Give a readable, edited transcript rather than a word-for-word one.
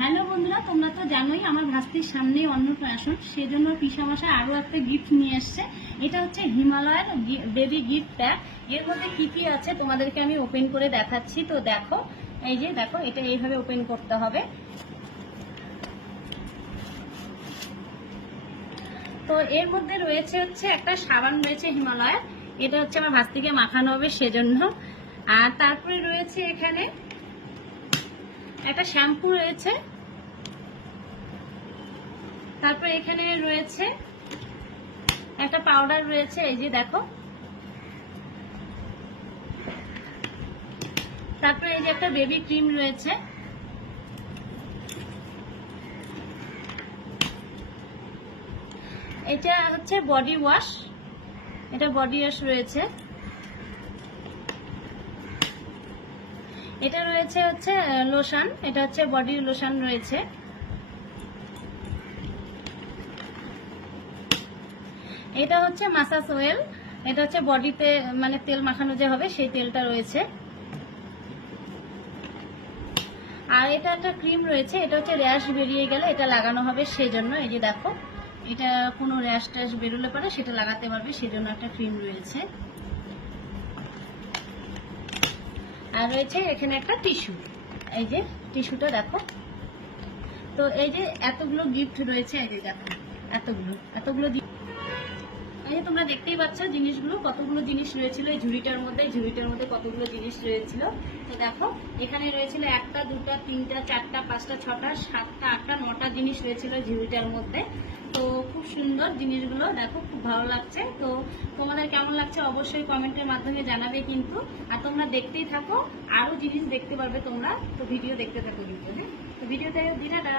Hello বন্ধুরা, তোমরা তো জানোই আমার ভাস্তির সামনেই অন্নপ্রাশন, সেজন্য পিসামশাই আরো একটা গিফট নিয়ে এসছে। এটা হচ্ছে হিমালয়ের বেবি গিফট প্যাক। এর মধ্যে কি কি আছে তোমাদেরকে আমি ওপেন করে দেখাচ্ছি। তো দেখো, এই যে দেখো, এটা এইভাবে ওপেন করতে হবে। তো এর মধ্যে রয়েছে হচ্ছে একটা সাবান রয়েছে হিমালয়ের, এটা হচ্ছে আমার ভাস্তিকে মাখানো হবে সেজন্য। আর তারপরে রয়েছে এখানে একটা শ্যাম্পু রয়েছে। তারপরে এখানে রয়েছে একটা পাউডার রয়েছে, এই যে দেখো। তারপরে এই যে একটা বেবি ক্রিম রয়েছে। এটা হচ্ছে বডি ওয়াশ, এটা বডি ওয়াশ রয়েছে। এটা রয়েছে হচ্ছে লোশন, এটা হচ্ছে বডি লোশন রয়েছে। এটা হচ্ছে মাসাজ অয়েল, এটা হচ্ছে বডিতে মানে তেল মাখানো যে হবে সেই তেলটা রয়েছে। আর এটা একটা ক্রিম রয়েছে, এটা হচ্ছে র্যাশ বেরিয়ে গেলে এটা লাগানো হবে সেজন্য। এই যে দেখো, এটা কোনো র্যাশ ট্যাশ বেরোলে পরে সেটা লাগাতে পারবে সেজন্য একটা ক্রিম রয়েছে। আর রয়েছে এখানে একটা টিস্যু, এই যে টিস্যুটা দেখো। তো এই যে এতগুলো গিফট রয়েছে, এই যে দেখো এতগুলো এই যে তোমরা দেখতেই পাচ্ছ জিনিসগুলো, কতগুলো জিনিস রয়েছিল এই ঝুড়িটার মধ্যে কতগুলো জিনিস রয়েছিল। তো দেখো, এখানে রয়েছিল 1টা 2টা 3টা 4টা 5টা 6টা 7টা 8টা 9টা জিনিস রয়েছিল ঝুড়িটার মধ্যে। তো খুব সুন্দর জিনিসগুলো, দেখো খুব ভালো লাগছে। তো তোমাদের কেমন লাগছে অবশ্যই কমেন্টের মাধ্যমে জানাবে কিন্তু। আর তোমরা দেখতেই থাকো, আরো জিনিস দেখতে পারবে তোমরা। তো ভিডিও দেখতে থাকো কিন্তু, হ্যাঁ। তো ভিডিওতে দিনাটা।